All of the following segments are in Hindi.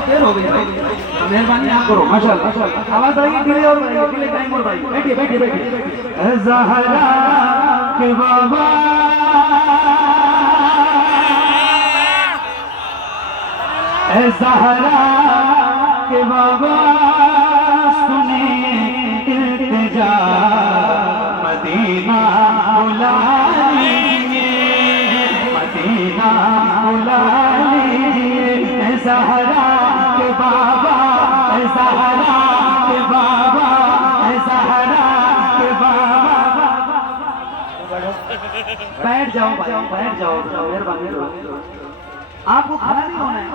बहुत देर हो गई भाई, मेहरबानी आप करो। माशाल्लाह आवाज आएगी डिले और डिले टाइम और भाई बैठिए बैठिए बैठिए। ज़हरा के बाबा ज़हरा के बाबा सुने इल्तिजा मदीना बुला लीजिए, मदीना बुला लीजिए। ज़हरा के बाबा ज़हरा के बाबा ज़हरा के बाबा। बैठ जाओ भाई बैठ जाओ, मेहरबानी आपको खड़ा नहीं होना है।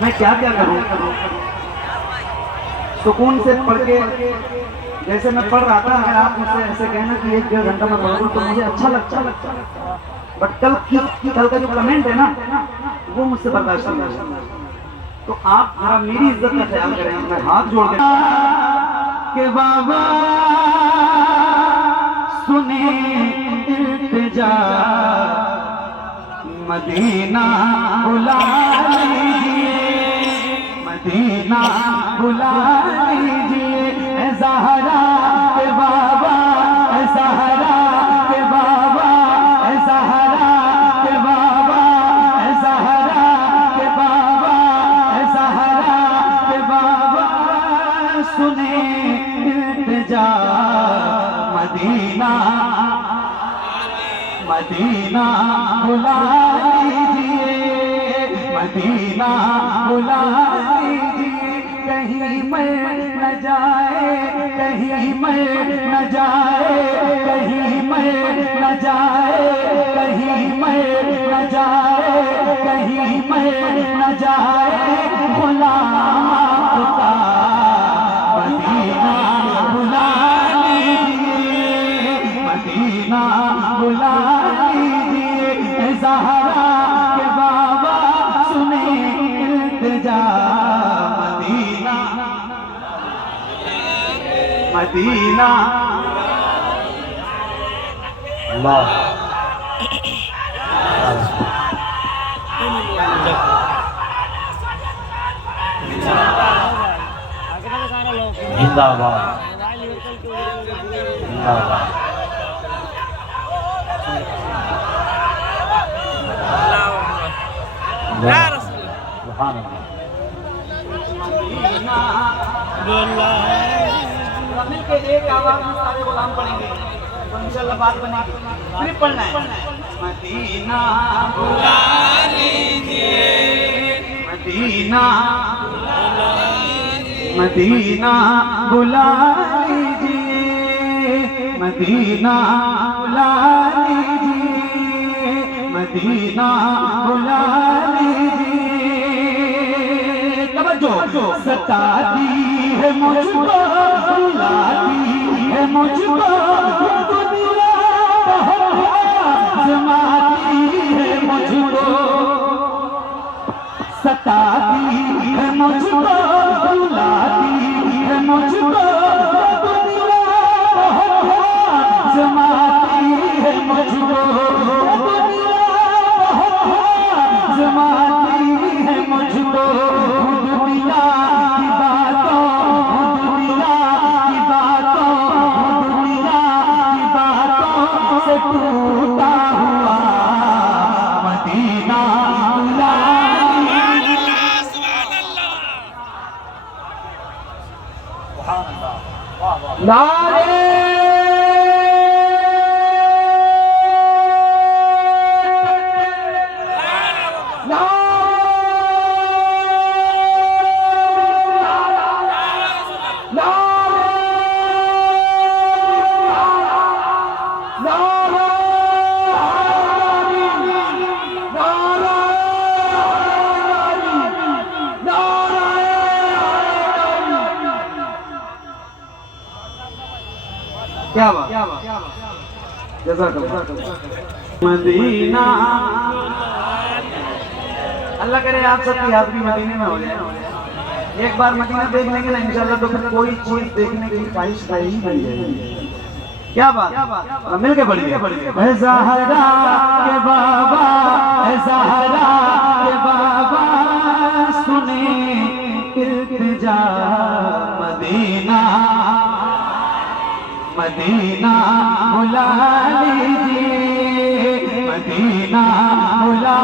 मैं क्या क्या करूं, सुकून से पढ़ के जैसे मैं पढ़ रहा था, अगर आप मुझसे ऐसे कहना कि 1-1.5 घंटा मैं पढ़ूं तो मुझे अच्छा लगता। बट कल का जो कमेंट है ना वो मुझसे बर्दाश्त नहीं। तो आप जरा मेरी इज्जत का ख्याल करें। मैं हाथ जोड़ के बाबा सुने इल्तिजा मदीना बुला लीजिए, मदीना बुला लीजिए। ज़हरा के बाबा ज़हरा के बाबा ज़हरा के बाबा ज़हरा के बाबा ज़हरा के बाबा सुने इल्तिजा मदीना मदीना बुला लीजिए, मदीना बुला लीजिए। कहीं मर न जाए, कहीं मर न जाए, कहीं मर न जाए, कहीं मर न जाए, कहीं मर न जाए गुलाम आपका। मदीना बुला लीजिए, मदीना बुला लीजिए। ज़हरा के बाबा सुने इल्तिजा मदीना मदीना। अल्लाह जिंदाबाद जिंदाबाद। मिलके एक आवाज में सारे गुलाम पढ़ेंगे तो इंशाल्लाह बात बनेगी। फिर पढ़ना है मदीना बुला लीजिए, मदीना मदीना बुला लीजिए, मदीना बुला लीजिए, मदीना बुला लीजिए। तवज्जो सताती है मुझको, रुलाती है मुझको दुनिया, आजमाती है मुझको, सताती है मुझको, रुलाती है मुझको दुनिया, आजमाती है मुझको दुनिया, आजमाती है मुझको। दुनिया की बातों, दुनिया की बातों, दुनिया की बातों से टूटा हुआ मदीना बुला नारे क्या बात मदीना। अल्लाह करे आप सबकी हाज़िरी मदीने में हो जाए। एक बार मदीना देख लेंगे ना इंशाल्लाह तो फिर कोई चीज देखने की ख्वाहिश नहीं जाएगी। क्या बात, मिल के पढ़िए। ऐ ज़हरा के बाबा, ऐ ज़हरा के बाबा, सुने इल्तिजा मदीना, मदीना बुला लीजिए, मदीना बुला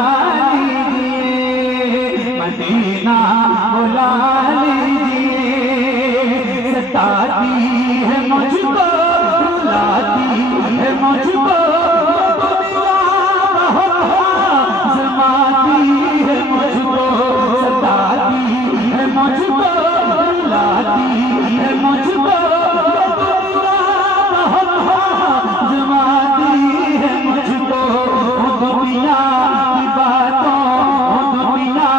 लीजिए, मदीना बुला लीजिए। सताती है मुझको, रुलाती है मुझको दुनिया, आज़माती है मुझको, सताती है मुझको, रुलाती है मुझको दुनिया, आज़माती है मुझको। दुनिया की बातों, दुनिया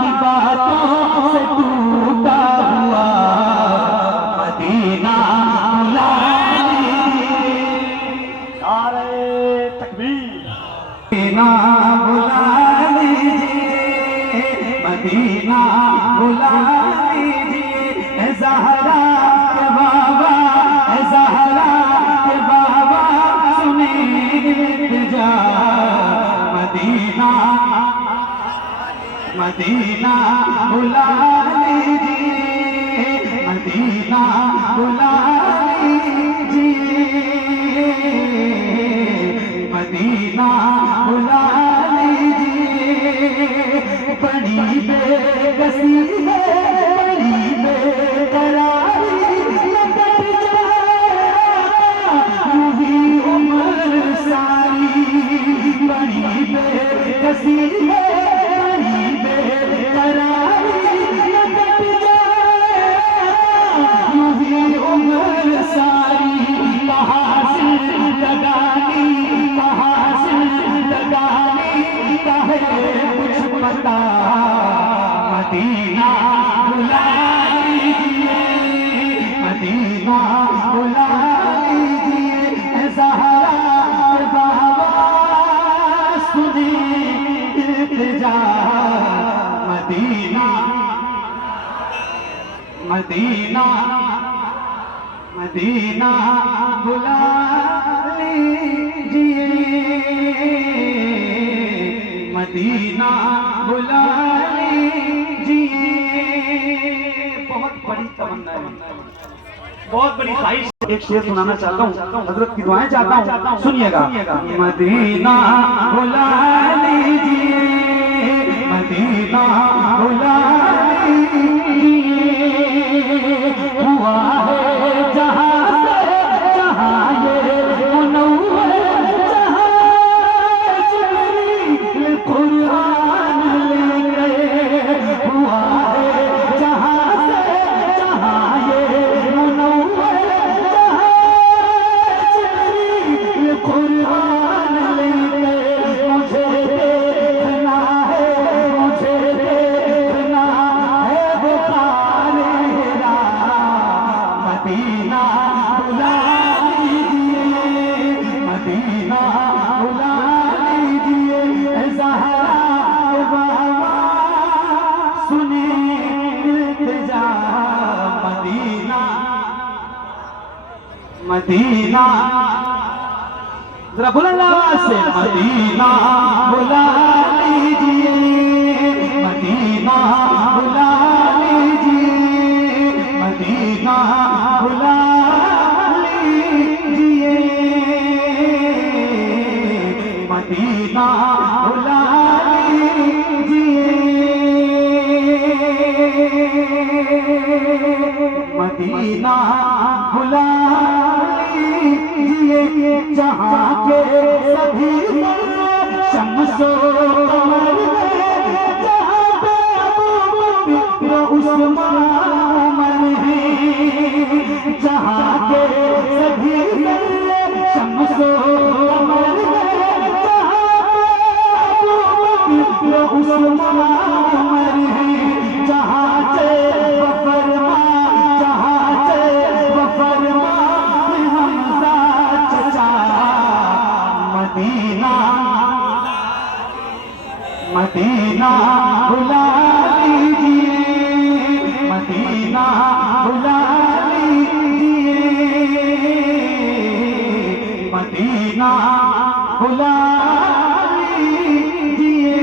की बातों से टूटा हुआ मदीना बुला लीजिए। नारे तकबीर। मदीना बुला लीजिए, मदीना बुला लीजिए। ऐ ज़हरा के बाबा, ऐ ज़हरा के बाबा, सुने इल्तिजा मदीना, मदीना बुला लीजिए, मदीना बुला लीजिए, मदीना बुला लीजिए। बड़ी बेकसी है, बड़ी बेकरारी, कट जाए यूं ही उम्र सारी। बड़ी बेकसी है, बड़ी बेकरारी, कट जाए यूं ही उम्र सारी। कहाँ से लगानी, कहाँ से लगानी, काहे कुछ पता, मदीना बुला लीजिए, मदीना बुला लीजिए। ऐ ज़हरा के बाबा, सुने इल्तिजा मदीना, मदीना, मदीना बुला लीजिए, मदीना बुला लीजिए। बहुत बड़ी तमन्ना है, बहुत बड़ी ख्वाहिश। एक शेर सुनाना चाहता हूँ, हजरत की दुआएं चाहता हूँ, सुनिएगा। मदीना बुला लीजिए, मदीना बुला लीजिए। हुआ है जहाँ से जहाँ ये मुनव्वर, जहाँ जिब्रील कुरान लेके। हुआ है जहाँ से जहाँ ये मुनव्वर, जहाँ जिब्रील कुरान लेके। मुझे देखना है, मुझे देखना है वो कारेरा, मदीना बुला लीजिए, मदीना बुला लीजिए। ऐ ज़हरा के बाबा, सुने इल्तिजा मदीना, मदीना, जरा बुलंद आवाज से, मदीना बुला लीजिए, मदीना बुला लीजिए, मदीना बुला लीजिए, मदीना बुला लीजिए, मदीना बुला लीजिए। जहाँ के सभी शम्सो कमर, जहाँ पे अबू बकर उस्मान हैं, जहाँ के सभी शम्सो कमर, जहाँ पे अबू बकर उस्मान हैं, जहाँ से बफरमा, जहाँ से बफरमा हमजा चचा, मदीना, मदीना बुला लीजिए, मदीना बुला लीजिए, मदीना बुला लीजिए।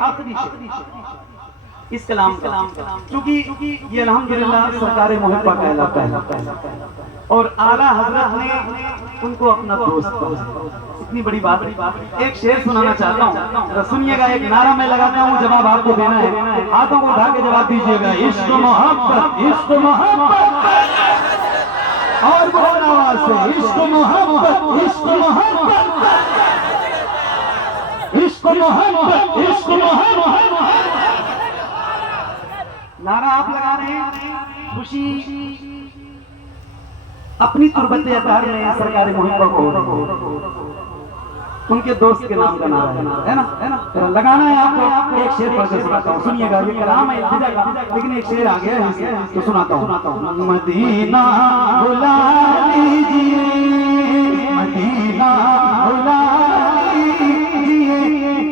आखिरी इस कलाम क्योंकि ये अल्हम्दुलिल्लाह सरकार मुहब्बा कहलाता है और आला हजरत ने उनको अपना दोस्त समझा। इतनी बड़ी बात। एक शेर सुनाना चाहता हूँ, तो सुनिएगा। एक नारा मैं लगाता हूँ, जवाब आपको देना है। हाथों को उठा के जवाब दीजिएगा। इश्क मोहब्बत, इश्क मोहब्बत, और बहुत आवाज से इश्क मोहब्बत, इश्क मोहब्बत, इश्क मोहब्बत, इश्क मोहब्बत। नारा आप लगा रहे हैं, खुशी अपनी तुरबत अतार में सरकार मुहिब्बा को उनके दोस्त के नाम का नारा है ना। लगाना है आपको। एक शेर पढ़ के सुनाता हूँ, सुनिएगा। ये कलाम है इल्तिजा का, लेकिन एक शेर आ गया है तो सुनाता हूँ। मदीना बुला लीजिए, मदीना बुला लीजिए,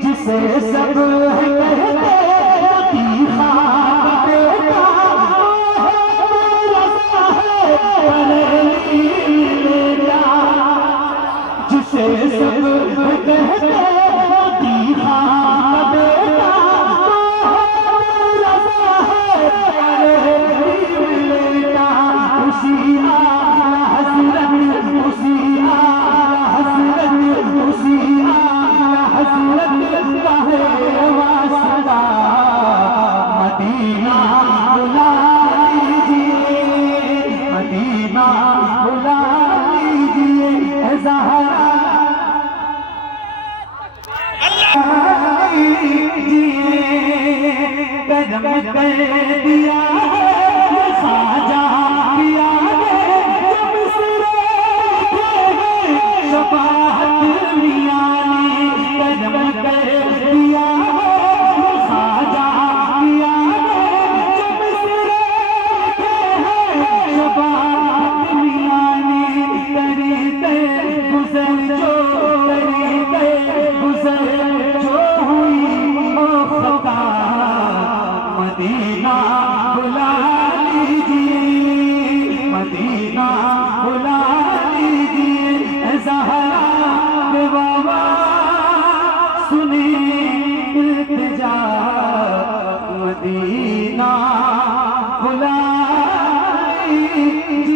जिसे सब करम कर दिया साजा पिया जब शफाअत मियां ने करम कर दिया साजा पिया जब शफाअत मियां ने करते गुजर जो करते गुजर जो हुई खता। मदीना बुला लीजिए, मदीना बुला लीजिए, ज़हरा के बाबा सुने इल्तिजा। मदीना बुला लीजिए।